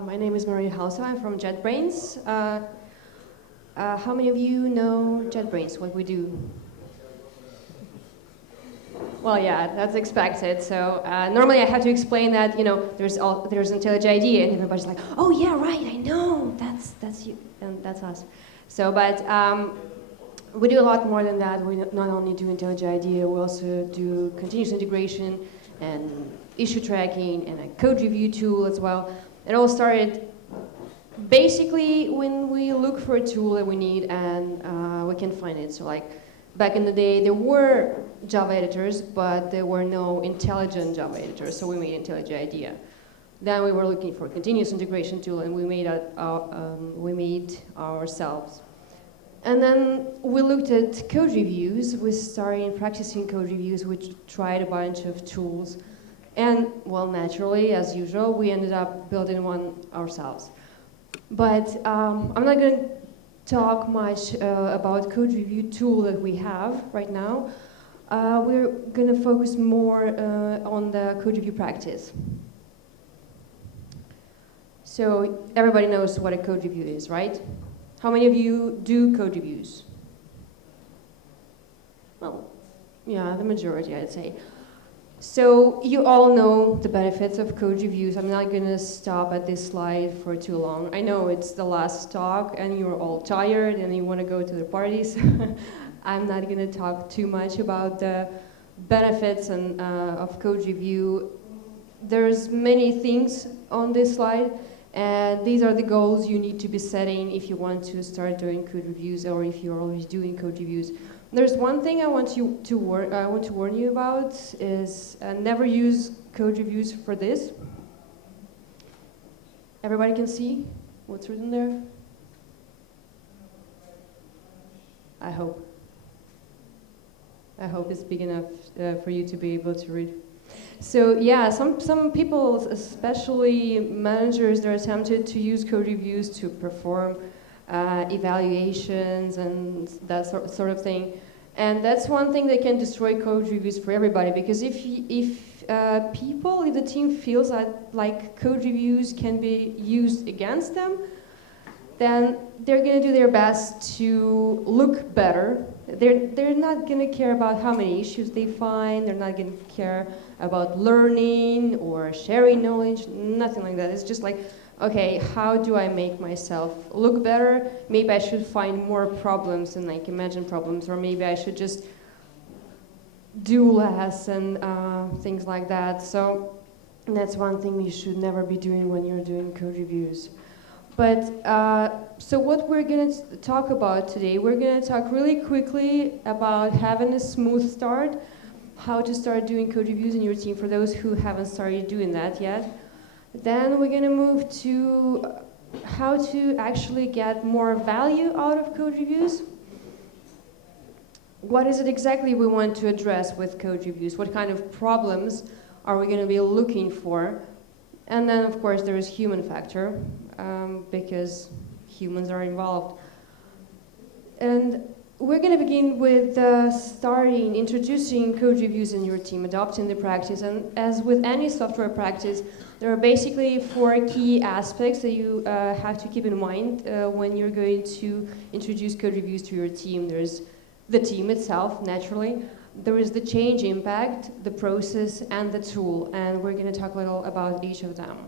My name is Khalusova. I'm from JetBrains. How many of you know JetBrains, what we do? Well, yeah, that's expected. So normally I have to explain that, there's IntelliJ IDEA, and everybody's like, oh yeah, right, I know, that's you, and that's us. So, but we do a lot more than that. We not only do IntelliJ IDEA, we also do continuous integration and issue tracking and a code review tool as well. It all started basically when we look for a tool that we need and we can find it. So like back in the day, there were Java editors, but there were no intelligent Java editors, so we made IntelliJ IDEA. Then we were looking for a continuous integration tool, and we made ourselves. And then we looked at code reviews. We started practicing code reviews. We tried a bunch of tools. And, well, naturally, as usual, we ended up building one ourselves. But I'm not going to talk much about code review tool that we have right now. We're going to focus more on the code review practice. So everybody knows what a code review is, right? How many of you do code reviews? Well, yeah, the majority, I'd say. So you all know the benefits of code reviews. I'm not going to stop at this slide for too long. I know it's the last talk and you're all tired and you want to go to the parties. I'm not going to talk too much about the benefits of code review. There's many things on this slide, and these are the goals you need to be setting if you want to start doing code reviews or if you're already doing code reviews. There's one thing I want to warn you about is never use code reviews for this. Everybody can see what's written there? I hope. I hope it's big enough for you to be able to read. So yeah, some people, especially managers, they're tempted to use code reviews to perform evaluations and that sort of thing. And that's one thing that can destroy code reviews for everybody, because if the team feels like code reviews can be used against them, then they're going to do their best to look better. They're not going to care about how many issues they find. They're not going to care about learning or sharing knowledge, nothing like that. It's just like, okay, how do I make myself look better? Maybe I should find more problems and like imagine problems, or maybe I should just do less and things like that. So that's one thing you should never be doing when you're doing code reviews. But so what we're going to talk about today, we're going to talk really quickly about having a smooth start, how to start doing code reviews in your team for those who haven't started doing that yet. Then we're going to move to how to actually get more value out of code reviews. What is it exactly we want to address with code reviews? What kind of problems are we going to be looking for? And then, of course, there is human factor, because humans are involved. And we're going to begin with introducing code reviews in your team, adopting the practice. And as with any software practice, there are basically 4 key aspects that you have to keep in mind when you're going to introduce code reviews to your team. There's the team itself, naturally. There is the change impact, the process, and the tool. And we're going to talk a little about each of them.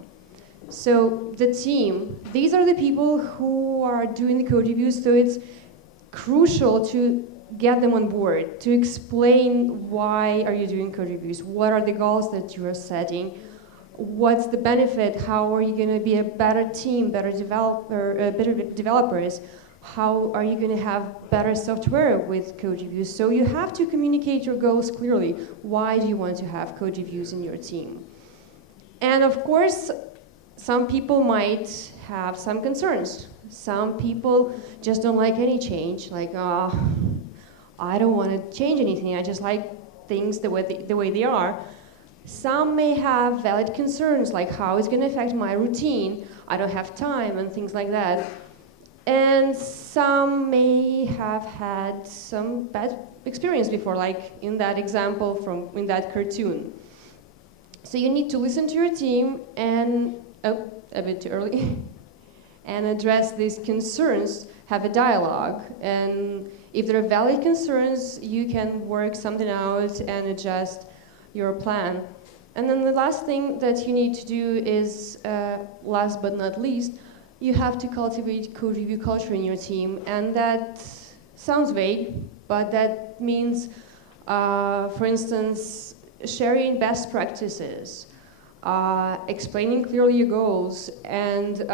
So the team, these are the people who are doing the code reviews, so it's crucial to get them on board, to explain why are you doing code reviews, what are the goals that you are setting, what's the benefit, how are you going to be a better team, better developers, how are you going to have better software with code reviews. So you have to communicate your goals clearly. Why do you want to have code reviews in your team? And of course, some people might have some concerns. Some people just don't like any change, like, I don't want to change anything, I just like things the way they are. Some may have valid concerns, like how it's going to affect my routine, I don't have time, and things like that. And some may have had some bad experience before, like in that example in that cartoon. So you need to listen to your team and a bit too early, and address these concerns, have a dialogue. And if there are valid concerns, you can work something out and adjust your plan. And then the last thing that you need to do is, last but not least, you have to cultivate code review culture in your team. And that sounds vague, but that means, for instance, sharing best practices, explaining clearly your goals, and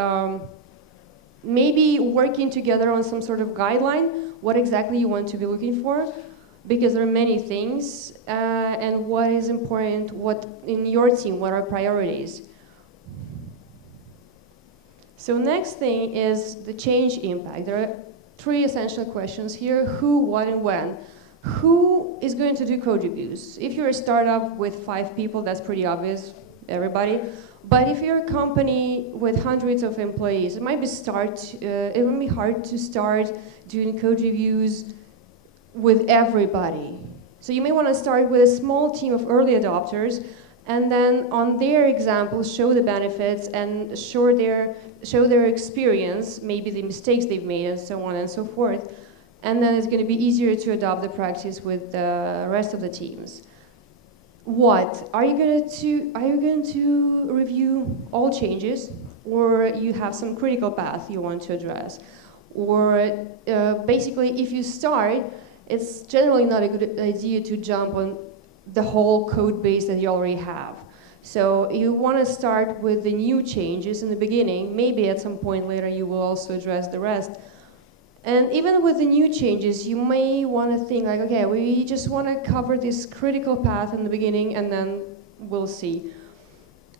maybe working together on some sort of guideline, what exactly you want to be looking for, because there are many things, and what is important, what in your team, what are priorities. So next thing is the change impact. There are 3 essential questions here: who, what, and when. Who is going to do code reviews? If you're a startup with 5 people, that's pretty obvious, everybody. But if you're a company with hundreds of employees, it might be hard to start doing code reviews with everybody. So you may want to start with a small team of early adopters, and then on their examples show the benefits and show their experience, maybe the mistakes they've made, and so on and so forth. And then it's going to be easier to adopt the practice with the rest of the teams. What are you going to review all changes, or you have some critical path you want to address, or basically, if you start, it's generally not a good idea to jump on the whole code base that you already have. So you want to start with the new changes in the beginning. Maybe at some point later you will also address the rest. And even with the new changes, you may want to think like, okay, we just want to cover this critical path in the beginning, and then we'll see.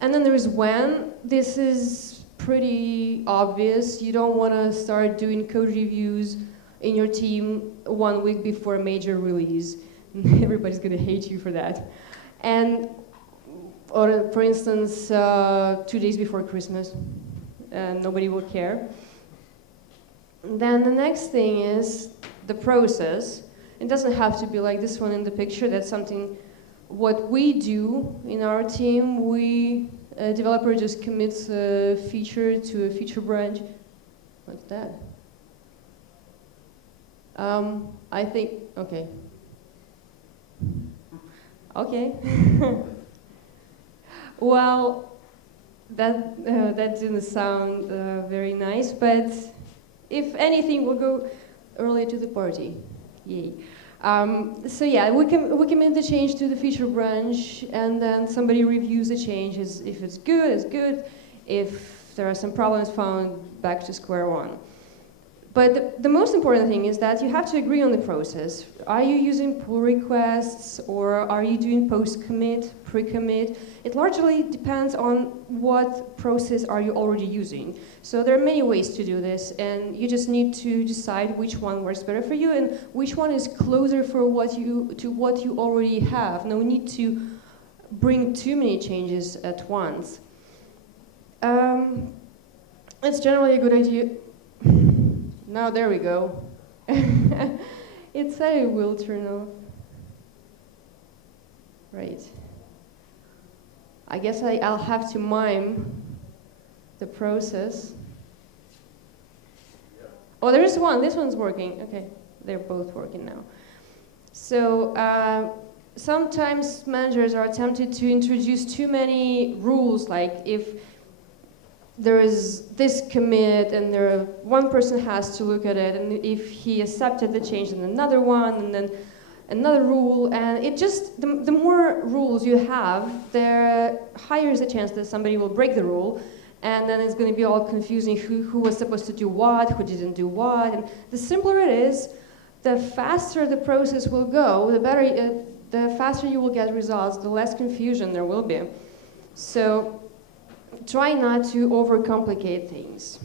And then there's when. This is pretty obvious. You don't want to start doing code reviews in your team 1 week before a major release. Everybody's going to hate you for that. And, or for instance, 2 days before Christmas, and nobody will care. Then the next thing is the process. It doesn't have to be like this one in the picture. That's something, what we do in our team, a developer just commits a feature to a feature branch. What's that? I think, okay. Okay. Well, that didn't sound very nice, but if anything, we'll go early to the party. Yay. So yeah, we commit the change to the feature branch, and then somebody reviews the changes. If it's good, it's good. If there are some problems found, back to square one. But the most important thing is that you have to agree on the process. Are you using pull requests, or are you doing post-commit, pre-commit? It largely depends on what process are you already using. So there are many ways to do this, and you just need to decide which one works better for you and which one is closer for what you already have. No need to bring too many changes at once. It's generally a good idea. Now there we go. It said it will turn off. Right. I guess I'll have to mime the process. Oh, there is one. This one's working. Okay, they're both working now. So sometimes managers are tempted to introduce too many rules, like if there is this commit, and one person has to look at it, and if he accepted the change, then another one, and then another rule, and it just, the more rules you have, the higher is the chance that somebody will break the rule, and then it's going to be all confusing who was supposed to do what, who didn't do what, and the simpler it is, the faster the process will go, the better, the faster you will get results, the less confusion there will be. So try not to overcomplicate things.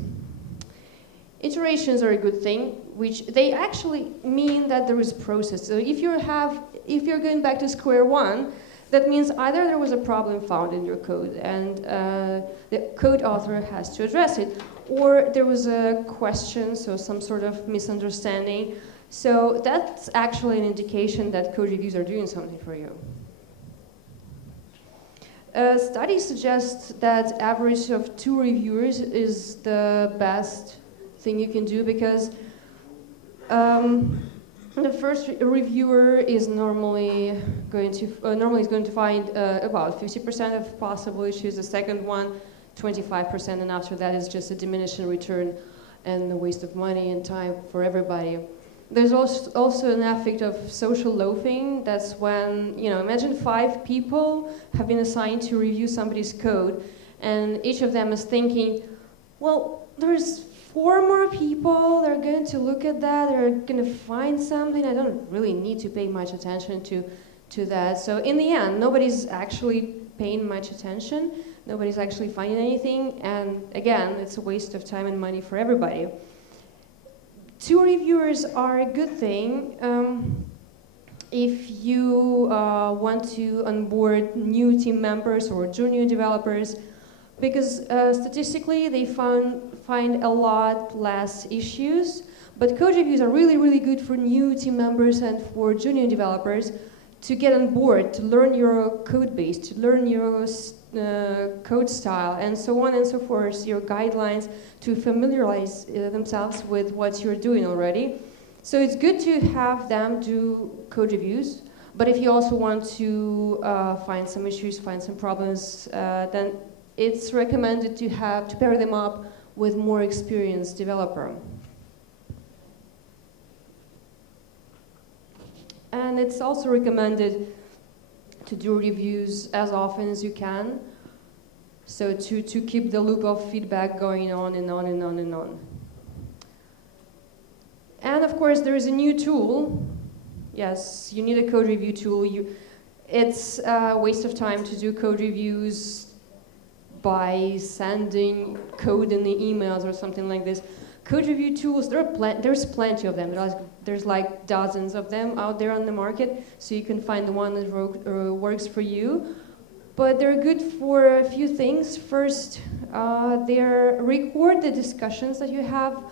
Iterations are a good thing, which they actually mean that there is process. So if you're going back to square one, that means either there was a problem found in your code and the code author has to address it, or there was a question, so some sort of misunderstanding. So that's actually an indication that code reviews are doing something for you. Studies suggest that average of 2 reviewers is the best thing you can do, because the first reviewer is normally going to find about 50% of possible issues. The second one, 25%, and after that is just a diminishing return and a waste of money and time for everybody. There's also an effect of social loafing. That's when, imagine 5 people have been assigned to review somebody's code, and each of them is thinking, well, there's 4 more people that are going to look at that, they're going to find something. I don't really need to pay much attention to that. So in the end, nobody's actually paying much attention. Nobody's actually finding anything. And again, it's a waste of time and money for everybody. 2 reviewers are a good thing if you want to onboard new team members or junior developers, because statistically they find a lot less issues. But code reviews are really, really good for new team members and for junior developers to get on board, to learn your code base, to learn your code style, and so on and so forth, your guidelines, to familiarize themselves with what you're doing already. So it's good to have them do code reviews, but if you also want to find some issues, find some problems, then it's recommended to pair them up with more experienced developer. And it's also recommended to do reviews as often as you can, so to keep the loop of feedback going on and on and on and on. And of course, there is a new tool. Yes, you need a code review tool. It's a waste of time to do code reviews by sending code in the emails or something like this. Code review tools, there's plenty of them. There's like dozens of them out there on the market, so you can find the one that works for you. But they're good for a few things. First, they record the discussions that you have,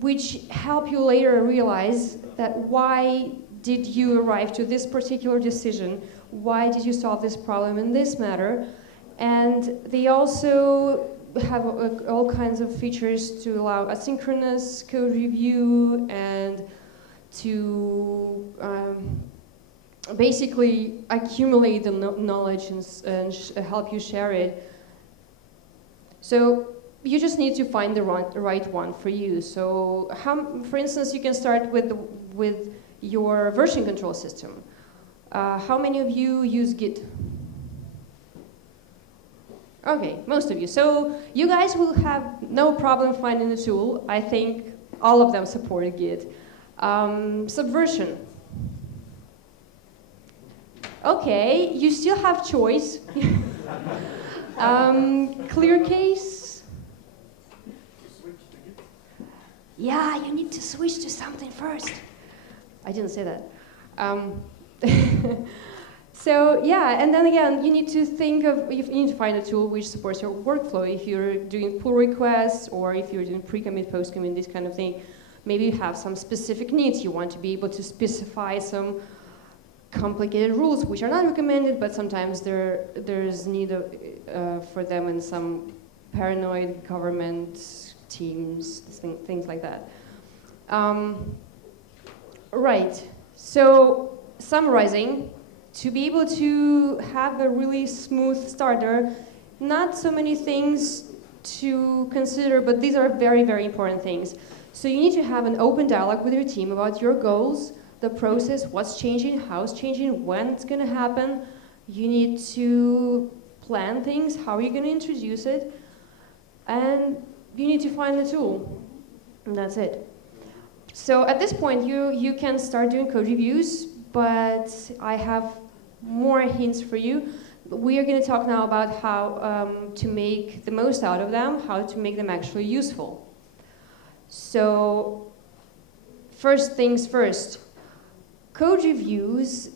which help you later realize that why did you arrive to this particular decision? Why did you solve this problem in this manner? And they also have all kinds of features to allow asynchronous code review and to basically accumulate the knowledge and help you share it. So you just need to find the right one for you. So for instance, you can start with your version control system. How many of you use Git? Okay, most of you. So you guys will have no problem finding a tool. I think all of them support Git. Subversion. Okay, you still have choice. Clear case. Yeah, you need to switch to something first. I didn't say that. So yeah, and then again, you need to find a tool which supports your workflow. If you're doing pull requests, or if you're doing pre-commit, post-commit, this kind of thing, maybe you have some specific needs. You want to be able to specify some complicated rules, which are not recommended, but sometimes there's need for them in some paranoid government teams, things like that. Right, so summarizing, to be able to have a really smooth starter, not so many things to consider, but these are very, very important things. So you need to have an open dialogue with your team about your goals, the process, what's changing, how it's changing, when it's going to happen. You need to plan things, how are you going to introduce it, and you need to find the tool, and that's it. So at this point, you can start doing code reviews, but I have more hints for you. We are going to talk now about how to make the most out of them, how to make them actually useful. So first things first, code reviews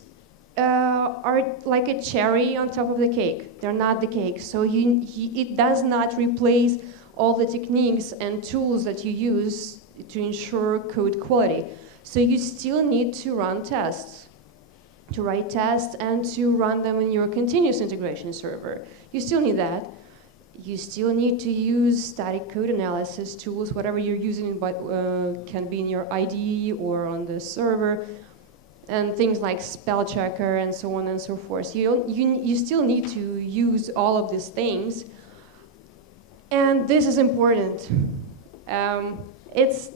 are like a cherry on top of the cake. They're not the cake. So it does not replace all the techniques and tools that you use to ensure code quality. So you still need to run tests. to write tests, and to run them in your continuous integration server. You still need that. You still need to use static code analysis tools, whatever you're using, but can be in your IDE or on the server, and things like spell checker and so on and so forth. You still need to use all of these things, and this is important. It's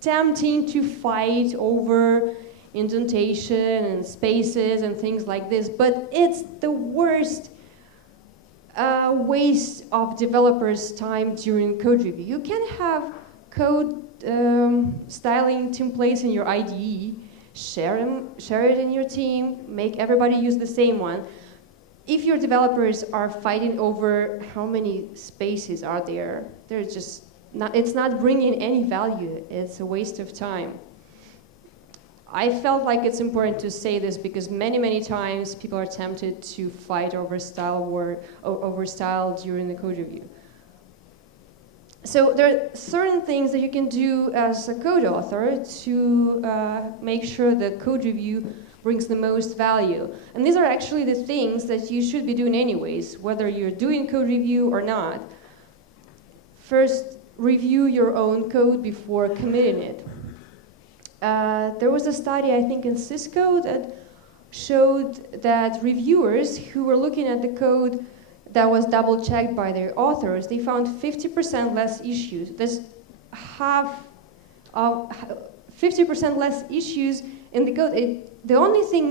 tempting to fight over indentation and spaces and things like this, but it's the worst waste of developers' time during code review. You can have code styling templates in your IDE, share it in your team, make everybody use the same one. If your developers are fighting over how many spaces are there, it's not bringing any value. It's a waste of time. I felt like it's important to say this because many, many times people are tempted to fight over style during the code review. So there are certain things that you can do as a code author to make sure that code review brings the most value. And these are actually the things that you should be doing anyways, whether you're doing code review or not. First, review your own code before committing it. There was a study, I think, in Cisco that showed that reviewers who were looking at the code that was double-checked by their authors, they found 50% less issues. There's 50% less issues in the code. The only thing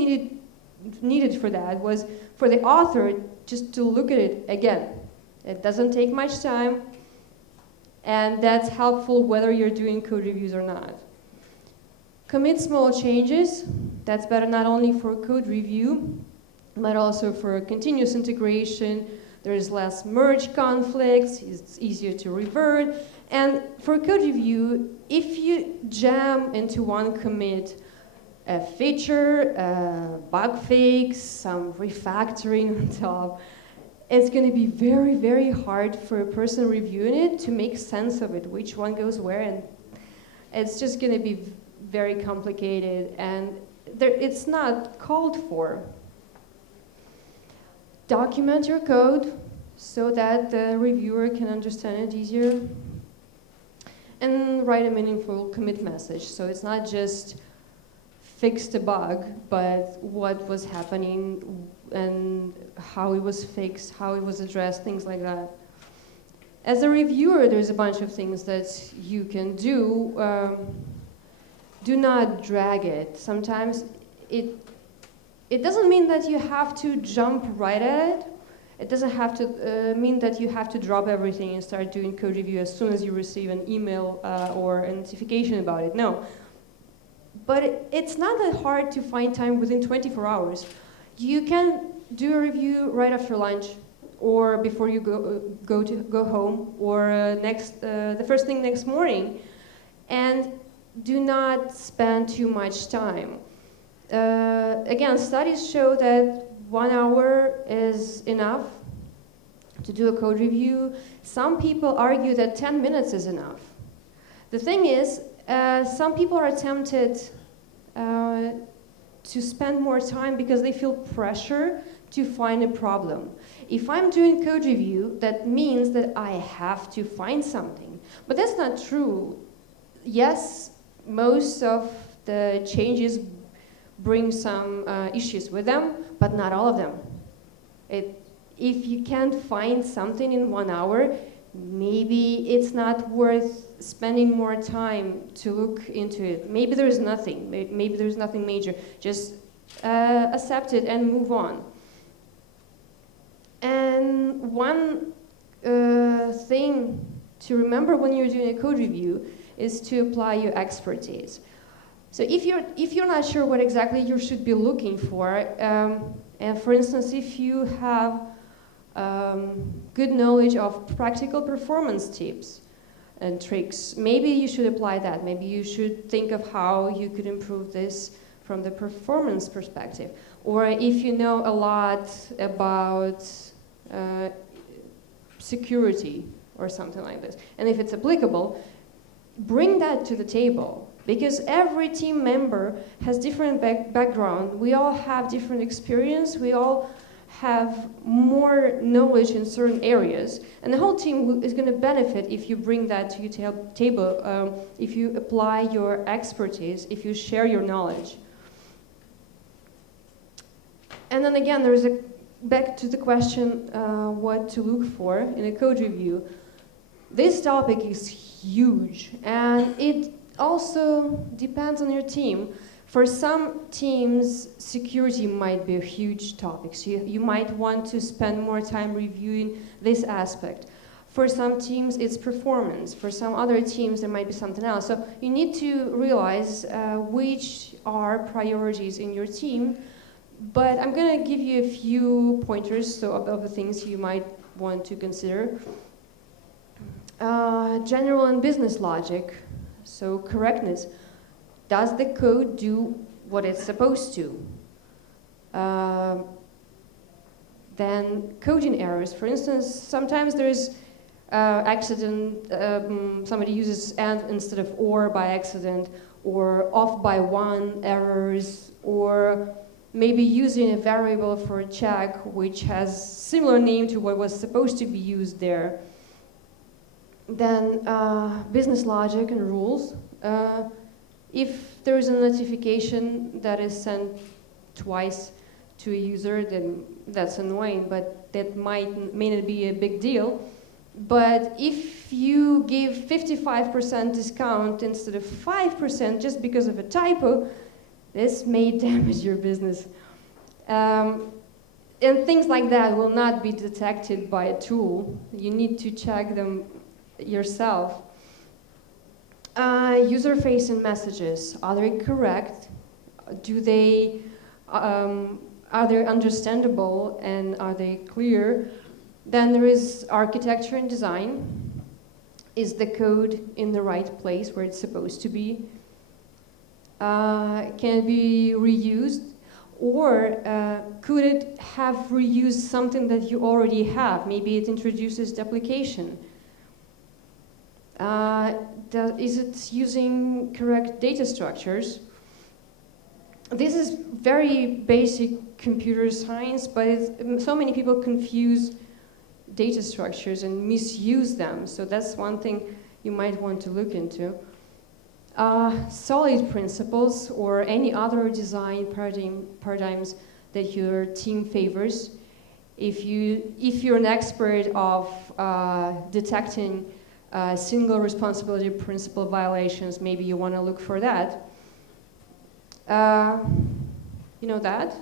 needed for that was for the author just to look at it again. It doesn't take much time, and that's helpful whether you're doing code reviews or not. Commit small changes. That's better not only for code review, but also for continuous integration. There's less merge conflicts, it's easier to revert. And for code review, if you jam into one commit a feature, a bug fix, some refactoring on top, it's going to be very, very hard for a person reviewing it to make sense of it, which one goes where, and it's just going to be very complicated, and it's not called for. Document your code so that the reviewer can understand it easier, and write a meaningful commit message. So it's not just fix the bug, but what was happening and how it was fixed, how it was addressed, things like that. As a reviewer, there's a bunch of things that you can do. Do not drag it. Sometimes it doesn't mean that you have to jump right at it. It doesn't have to mean that you have to drop everything and start doing code review as soon as you receive an email or a notification about it. No. But it's not that hard to find time within 24 hours. You can do a review right after lunch, or before you go home, or the first thing next morning, and do not spend too much time. Again, studies show that 1 hour is enough to do a code review. Some people argue that 10 minutes is enough. The thing is, some people are tempted to spend more time because they feel pressure to find a problem. If I'm doing code review, that means that I have to find something. But that's not true. Yes, most of the changes bring some issues with them, but not all of them. If you can't find something in 1 hour, maybe it's not worth spending more time to look into it. Maybe there's nothing. Maybe there's nothing major. Just accept it and move on. And one thing to remember when you're doing a code review is to apply your expertise. So if you're not sure what exactly you should be looking for, and for instance, if you have good knowledge of practical performance tips and tricks, maybe you should apply that. Maybe you should think of how you could improve this from the performance perspective. Or if you know a lot about security or something like this, and if it's applicable, bring that to the table. Because every team member has different background. We all have different experience. We all have more knowledge in certain areas. And the whole team is going to benefit if you bring that to your table, if you apply your expertise, if you share your knowledge. And then again, there's back to the question, what to look for in a code review. This topic is huge, and it also depends on your team. For some teams, security might be a huge topic, so you might want to spend more time reviewing this aspect. For some teams, it's performance. For some other teams, there might be something else. So you need to realize which are priorities in your team. But I'm going to give you a few pointers of the things you might want to consider. General and business logic, so correctness. Does the code do what it's supposed to? Then coding errors. For instance, sometimes there's accident, somebody uses and instead of or by accident, or off by one errors, or maybe using a variable for a check which has similar name to what was supposed to be used there. Then business logic and rules. If there is a notification that is sent twice to a user, then that's annoying, but that may not be a big deal. But if you give 55% discount instead of 5% just because of a typo, this may damage your business. And things like that will not be detected by a tool. You need to check them yourself. User-facing messages, are they correct? Are they understandable and are they clear? Then there is architecture and design. Is the code in the right place where it's supposed to be? Can it be reused? Or could it have reused something that you already have? Maybe it introduces duplication. Is it using correct data structures? This is very basic computer science, but so many people confuse data structures and misuse them. So that's one thing you might want to look into. Solid principles or any other design paradigms that your team favors. If you're an expert of detecting single responsibility principle violations, maybe you want to look for that. You know that?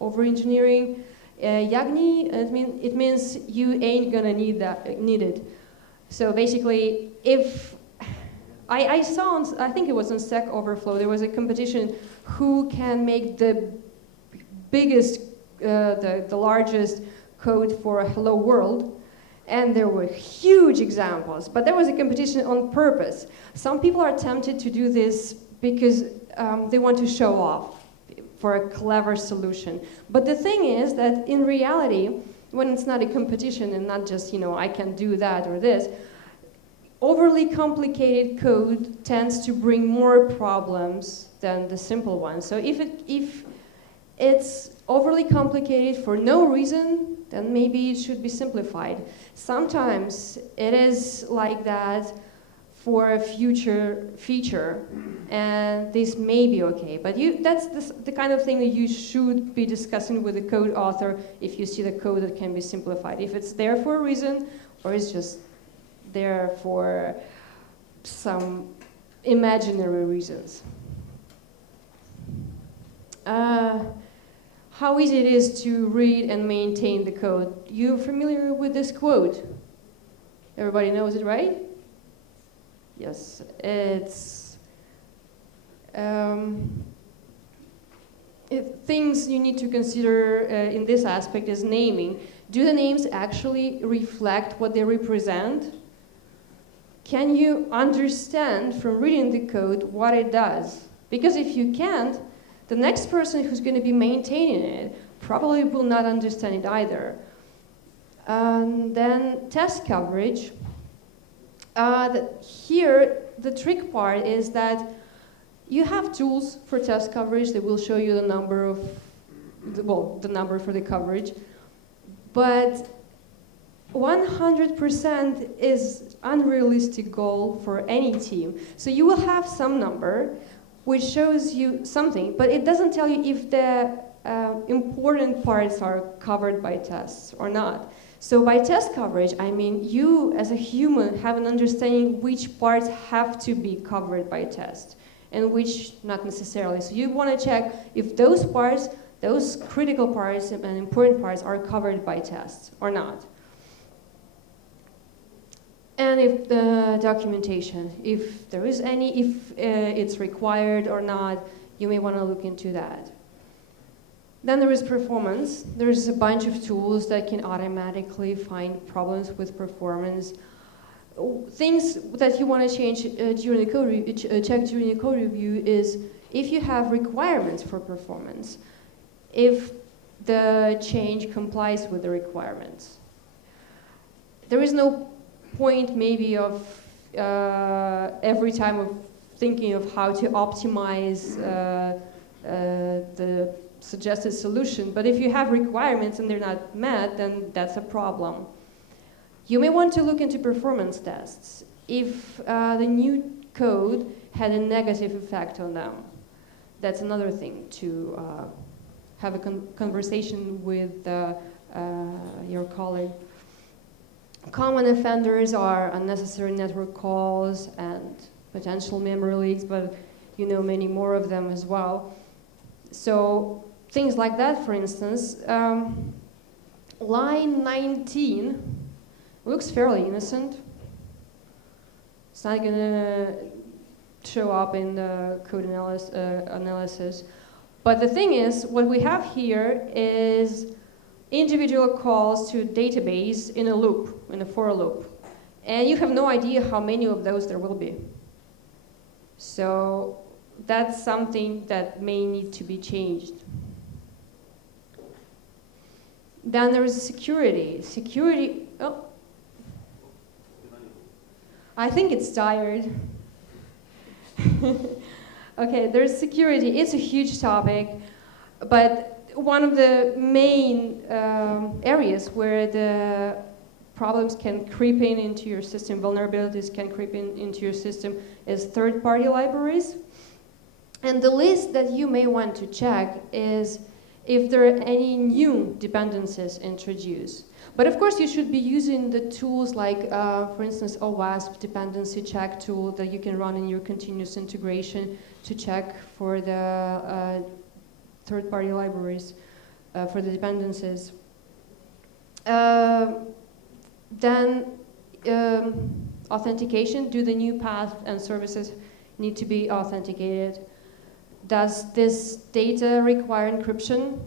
Over-engineering. Yagni, it means you ain't gonna need it. So basically, if I saw, I think it was on Stack Overflow, there was a competition who can make the biggest, the largest code for a hello world. And there were huge examples, but there was a competition on purpose. Some people are tempted to do this because they want to show off for a clever solution. But the thing is that in reality, when it's not a competition and not just, I can do that or this, overly complicated code tends to bring more problems than the simple one. So if it's overly complicated for no reason, then maybe it should be simplified. Sometimes it is like that for a future feature, and this may be okay. But that's the kind of thing that you should be discussing with the code author if you see the code that can be simplified. If it's there for a reason, or it's just there for some imaginary reasons. How easy it is to read and maintain the code. You're familiar with this quote? Everybody knows it, right? Yes, it's things you need to consider in this aspect is naming. Do the names actually reflect what they represent? Can you understand from reading the code what it does? Because if you can't, the next person who's going to be maintaining it probably will not understand it either. Then test coverage. Here, the trick part is that you have tools for test coverage that will show you the number of, the number for the coverage, but 100% is unrealistic goal for any team. So you will have some number which shows you something, but it doesn't tell you if the important parts are covered by tests or not. So by test coverage, I mean you as a human have an understanding which parts have to be covered by tests and which not necessarily. So you want to check if those parts, those critical parts and important parts are covered by tests or not. And if the documentation, if there is any, if it's required or not, you may want to look into that. Then there is performance. There's a bunch of tools that can automatically find problems with performance. Things that you want to change during the code check during the code review is if you have requirements for performance, if the change complies with the requirements. There is no point maybe of every time of thinking of how to optimize the suggested solution, but if you have requirements and they're not met, then that's a problem. You may want to look into performance tests if the new code had a negative effect on them. That's another thing to have a conversation with your colleague. Common offenders are unnecessary network calls and potential memory leaks, but you know many more of them as well. So things like that, for instance, line 19 looks fairly innocent. It's not going to show up in the code analysis. But the thing is, what we have here is individual calls to a database in a loop, in a for loop. And you have no idea how many of those there will be. So that's something that may need to be changed. Then there is security. Security, oh. I think it's tired. Okay, there's security. It's a huge topic, but one of the main areas where the problems can creep into your system, vulnerabilities can creep into your system, is third-party libraries. And the list that you may want to check is if there are any new dependencies introduced. But of course, you should be using the tools like, for instance, OWASP dependency check tool that you can run in your continuous integration to check for the third-party libraries for the dependencies. Then authentication. Do the new paths and services need to be authenticated? Does this data require encryption?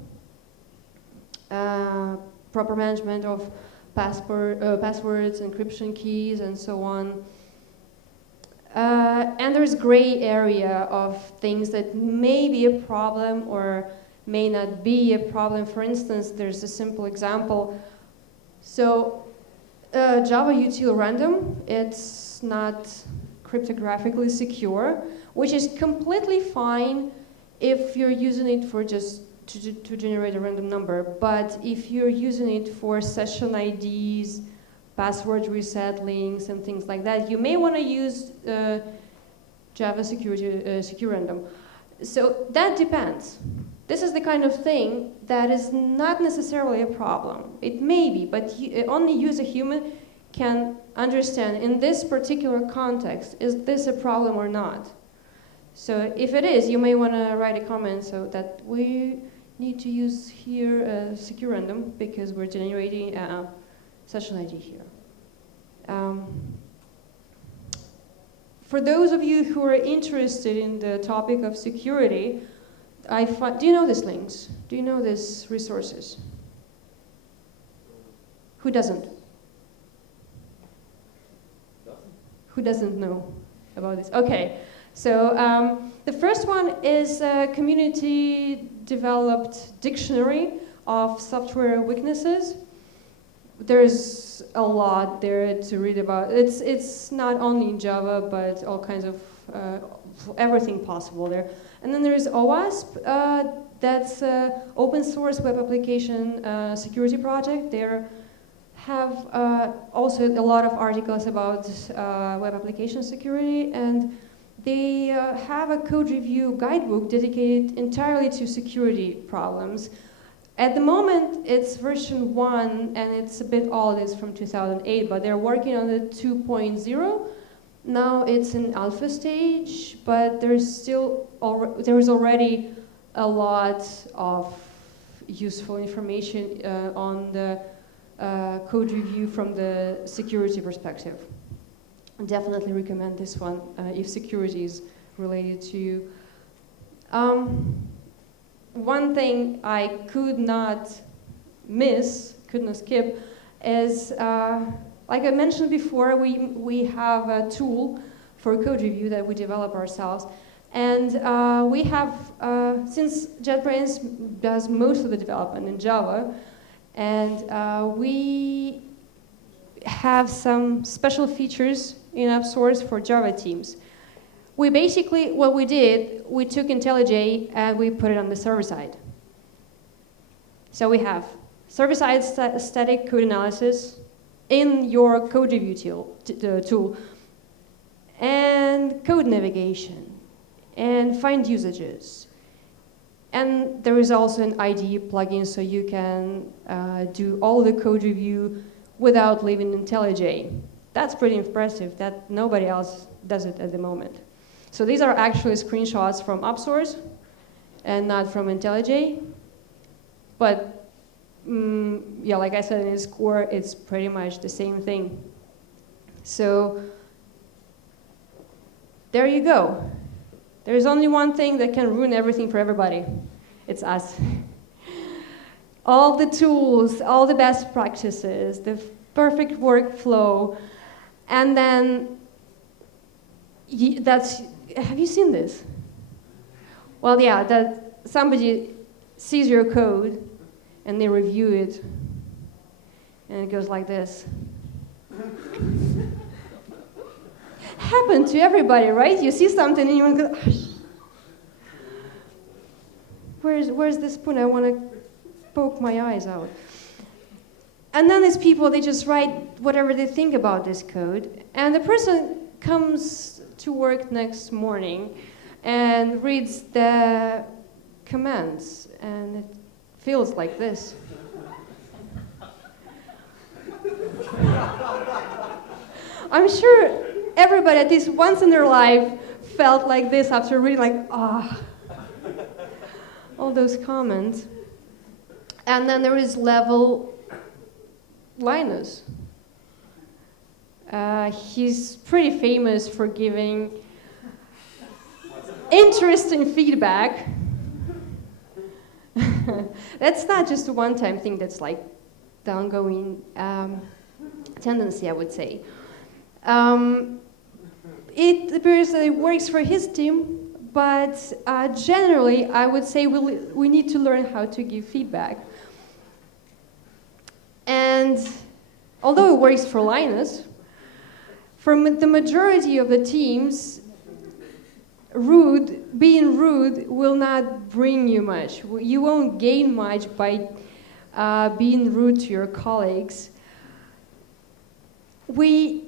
Proper management of passwords, encryption keys, and so on. And there's gray area of things that may be a problem or may not be a problem. For instance, there's a simple example. So Java util random, it's not cryptographically secure, which is completely fine if you're using it for just to generate a random number. But if you're using it for session IDs, password reset links, and things like that, you may want to use Java secure random. So that depends. This is the kind of thing that is not necessarily a problem. It may be, but only you as a human can understand in this particular context, is this a problem or not? So if it is, you may want to write a comment so that we need to use here secure random because we're generating a session ID here. For those of you who are interested in the topic of security, do you know these links? Do you know these resources? Who doesn't? Who doesn't know about this? Okay, so the first one is a community-developed dictionary of software weaknesses. There's a lot there to read about. It's not only in Java, but all kinds of everything possible there. And then there's OWASP, that's open source web application security project. They have also a lot of articles about web application security, and they have a code review guidebook dedicated entirely to security problems. At the moment, it's version 1, and it's a bit old, it's from 2008, but they're working on the 2.0. Now it's in alpha stage, but there's already a lot of useful information on the code review from the security perspective. I definitely recommend this one if security is related to you. One thing I could not skip, is, like I mentioned before, we have a tool for code review that we develop ourselves. And we have, since JetBrains does most of the development in Java, and we have some special features in app source for Java teams. We basically, what we did, we took IntelliJ and we put it on the server side. So we have server-side static code analysis in your code review tool, and code navigation, and find usages. And there is also an IDE plugin, so you can do all the code review without leaving IntelliJ. That's pretty impressive, that nobody else does it at the moment. So these are actually screenshots from AppSource and not from IntelliJ. But yeah, like I said, in its core, it's pretty much the same thing. So there you go. There's only one thing that can ruin everything for everybody. It's us. All the tools, all the best practices, the perfect workflow, and then have you seen this? Well, yeah, that somebody sees your code and they review it, and it goes like this. Happened to everybody, right? You see something and you go, where's the spoon? I want to poke my eyes out. And then these people, they just write whatever they think about this code, and the person comes to work next morning and reads the commands, and it feels like this. I'm sure everybody at least once in their life felt like this after reading, like, all those comments. And then there is level Linus. He's pretty famous for giving interesting feedback. That's not just a one-time thing, that's like the ongoing tendency, I would say. It appears that it works for his team, but generally, I would say we need to learn how to give feedback. And although it works for Linus, for the majority of the teams, being rude will not bring you much. You won't gain much by being rude to your colleagues. We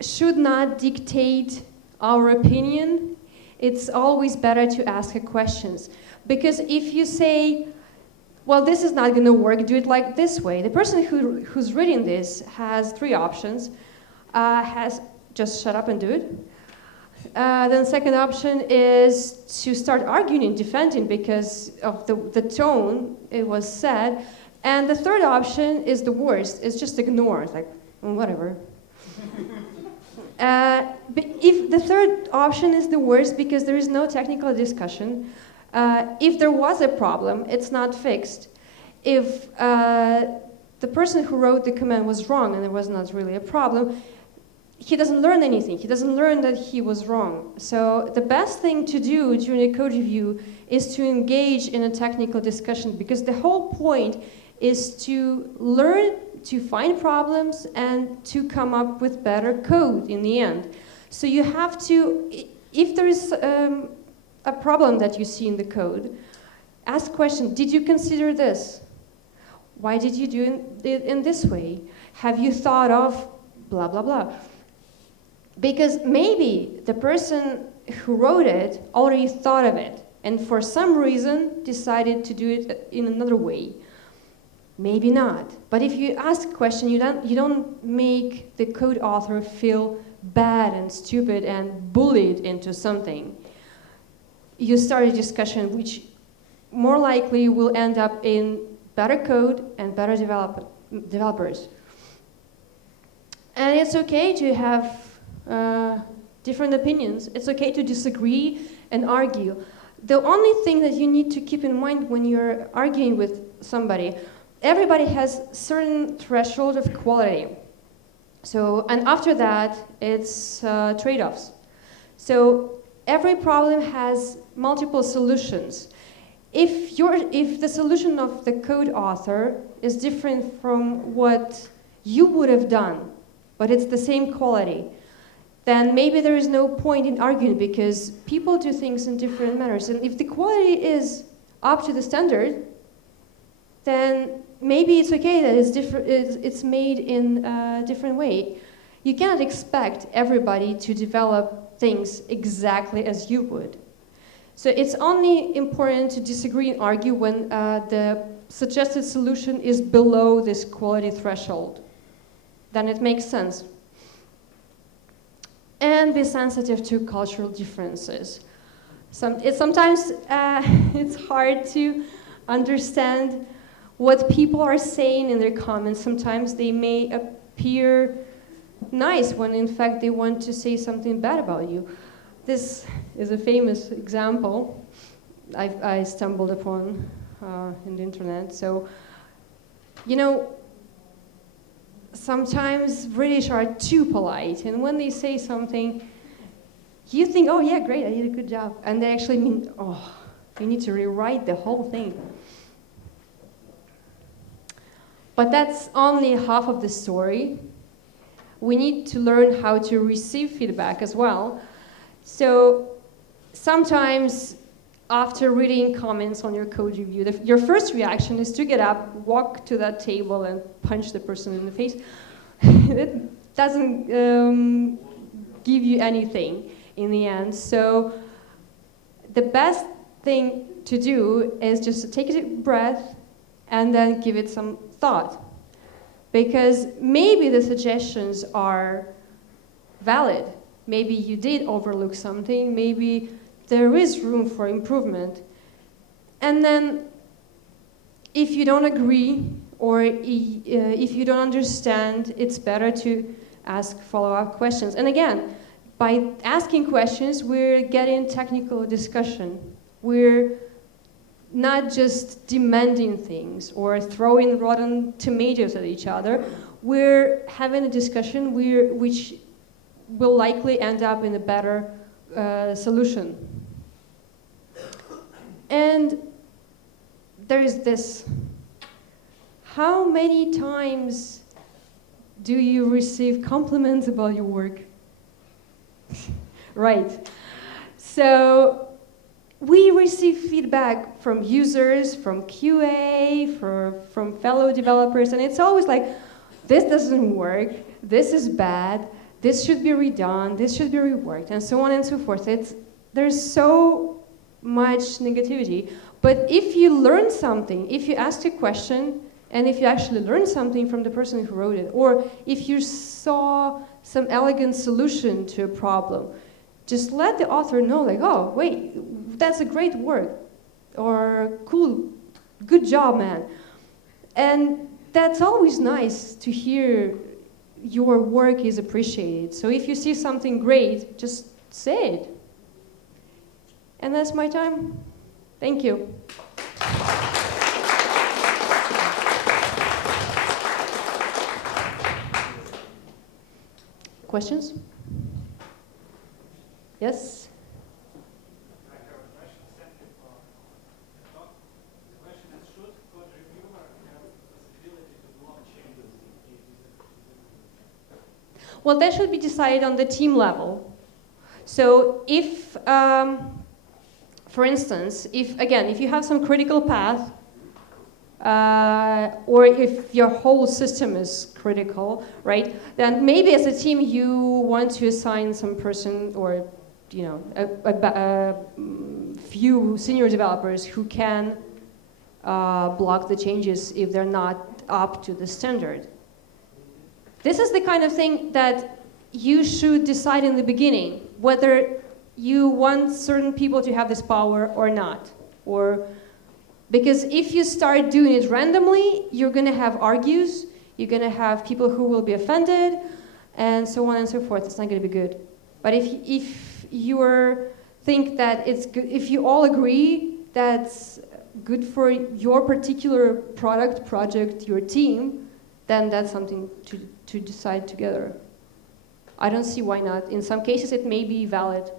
should not dictate our opinion. It's always better to ask questions. Because if you say, well, this is not going to work, do it like this way. The person who's reading this has three options. Has just shut up and do it. Then the second option is to start arguing and defending because of the tone it was said. And the third option is the worst. It's just ignore. It's like, whatever. But if the third option is the worst because there is no technical discussion, if there was a problem, it's not fixed. If the person who wrote the command was wrong and there was not really a problem, he doesn't learn anything. He doesn't learn that he was wrong. So the best thing to do during a code review is to engage in a technical discussion, because the whole point is to learn to find problems and to come up with better code in the end. So you have to, if there is a problem that you see in the code, ask question, did you consider this? Why did you do it in this way? Have you thought of blah, blah, blah? Because maybe the person who wrote it already thought of it, and for some reason decided to do it in another way. Maybe not. But if you ask a question, you don't make the code author feel bad and stupid and bullied into something. You start a discussion which more likely will end up in better code and better developers. And it's okay to have different opinions. It's okay to disagree and argue. The only thing that you need to keep in mind when you're arguing with somebody, everybody has certain threshold of quality. So, and after that, it's trade-offs. So every problem has multiple solutions. If the solution of the code author is different from what you would have done, but it's the same quality, then maybe there is no point in arguing because people do things in different manners. And if the quality is up to the standard, then maybe it's okay that it's made in a different way. You cannot expect everybody to develop things exactly as you would. So it's only important to disagree and argue when the suggested solution is below this quality threshold. Then it makes sense. And be sensitive to cultural differences. Sometimes it's hard to understand what people are saying in their comments. Sometimes they may appear nice when in fact they want to say something bad about you. This is a famous example I stumbled upon in the internet. So, you know, sometimes British are too polite, and when they say something, you think, oh yeah, great, I did a good job. And they actually mean, oh, you need to rewrite the whole thing. But that's only half of the story. We need to learn how to receive feedback as well. So sometimes after reading comments on your code review, your first reaction is to get up, walk to that table, and punch the person in the face. It doesn't give you anything in the end. So the best thing to do is just to take a deep breath and then give it some thought. Because maybe the suggestions are valid. Maybe you did overlook something. Maybe there is room for improvement. And then if you don't agree or if you don't understand, it's better to ask follow-up questions. And again, by asking questions, we're getting technical discussion. We're not just demanding things or throwing rotten tomatoes at each other. We're having a discussion which will likely end up in a better solution. And there is this. How many times do you receive compliments about your work? Right. So we receive feedback from users, from QA, from fellow developers, and it's always like, this doesn't work, this is bad, this should be redone, this should be reworked, and so on and so forth. There's so much negativity. But if you learn something, if you ask a question, and if you actually learn something from the person who wrote it, or if you saw some elegant solution to a problem, just let the author know, like, oh, wait, that's a great work, or cool, good job, man. And that's always nice to hear your work is appreciated. So if you see something great, just say it. And that's my time. Thank you. Questions? Yes? I have a question. Thank you for the talk. The question is, should code reviewer have the possibility to block changes in case? Well, that should be decided on the team level. So if, for instance, if you have some critical path, or if your whole system is critical, right? Then maybe as a team you want to assign some person, or a few senior developers who can block the changes if they're not up to the standard. This is the kind of thing that you should decide in the beginning, whether you want certain people to have this power or not. Because if you start doing it randomly, you're going to have argues, you're going to have people who will be offended, and so on and so forth. It's not going to be good. But if you think that it's good, if you all agree that's good for your particular product, project, your team, then that's something to decide together. I don't see why not. In some cases, it may be valid.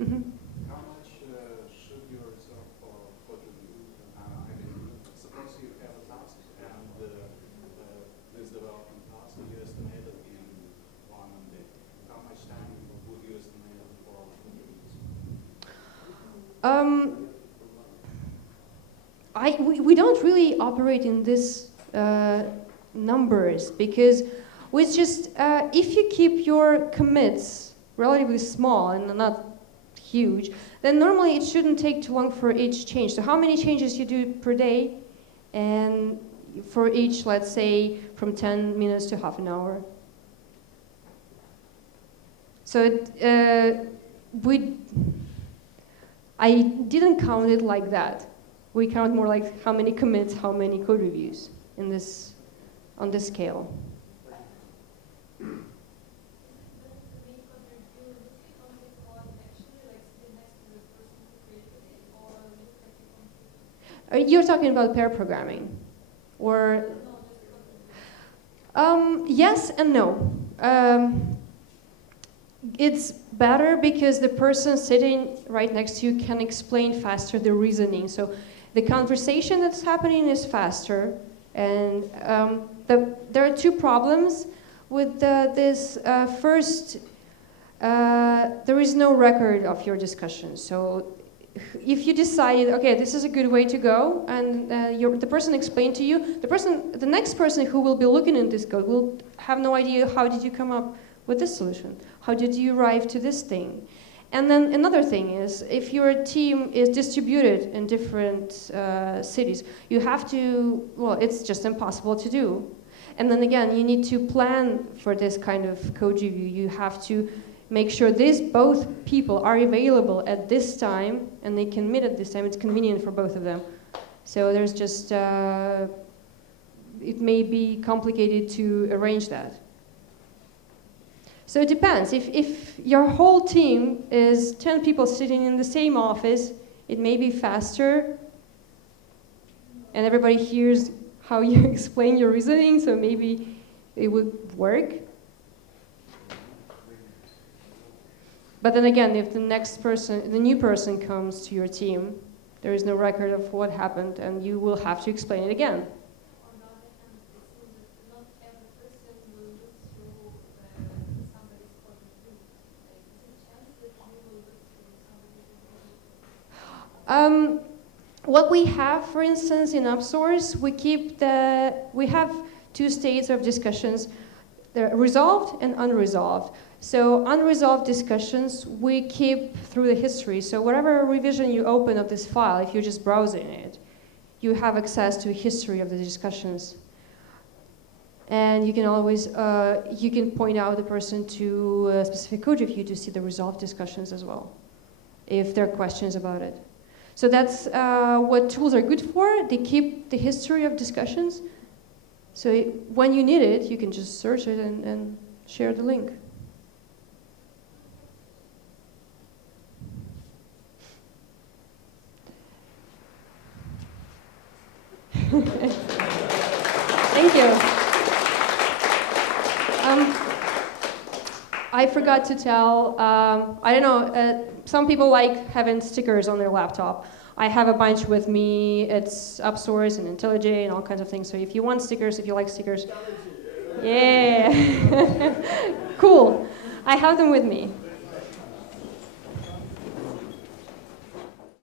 Mm-hmm. How much should you reserve for code review? I mean, suppose you have a task and this development task you estimated in 1 day. How much time would you estimate for code reviews? We don't really operate in this numbers, because with just if you keep your commits relatively small and not huge, then normally it shouldn't take too long for each change. So how many changes you do per day, and for each, let's say, from 10 minutes to half an hour. So I didn't count it like that. We count more like how many commits, how many code reviews on this scale. You're talking about pair programming, or yes and no. It's better because the person sitting right next to you can explain faster the reasoning. So the conversation that's happening is faster, and there are two problems with this. First, there is no record of your discussion. So if you decided, okay, this is a good way to go, and the person explained to you, the next person who will be looking at this code will have no idea how did you come up with this solution, how did you arrive to this thing. And then another thing is, if your team is distributed in different cities, you have to, well, it's just impossible to do. And then again, you need to plan for this kind of code review. You have to make sure both people are available at this time, and they can meet at this time. It's convenient for both of them. So there's just, it may be complicated to arrange that. So it depends. If your whole team is 10 people sitting in the same office, it may be faster, and everybody hears how you explain your reasoning, so maybe it would work. But then again, if the new person comes to your team, there is no record of what happened, and you will have to explain it again. What we have, for instance, in UpSource, we have two states of discussions: they're resolved and unresolved. So unresolved discussions we keep through the history. So whatever revision you open of this file, if you're just browsing it, you have access to a history of the discussions. And you can always you can point out the person to a specific code review to see the resolved discussions as well, if there are questions about it. So that's what tools are good for. They keep the history of discussions. So when you need it, you can just search it and share the link. Thank you. I forgot to tell, I don't know, some people like having stickers on their laptop. I have a bunch with me. It's UpSource and IntelliJ and all kinds of things. So if you want stickers, if you like stickers, Yeah. Cool. I have them with me.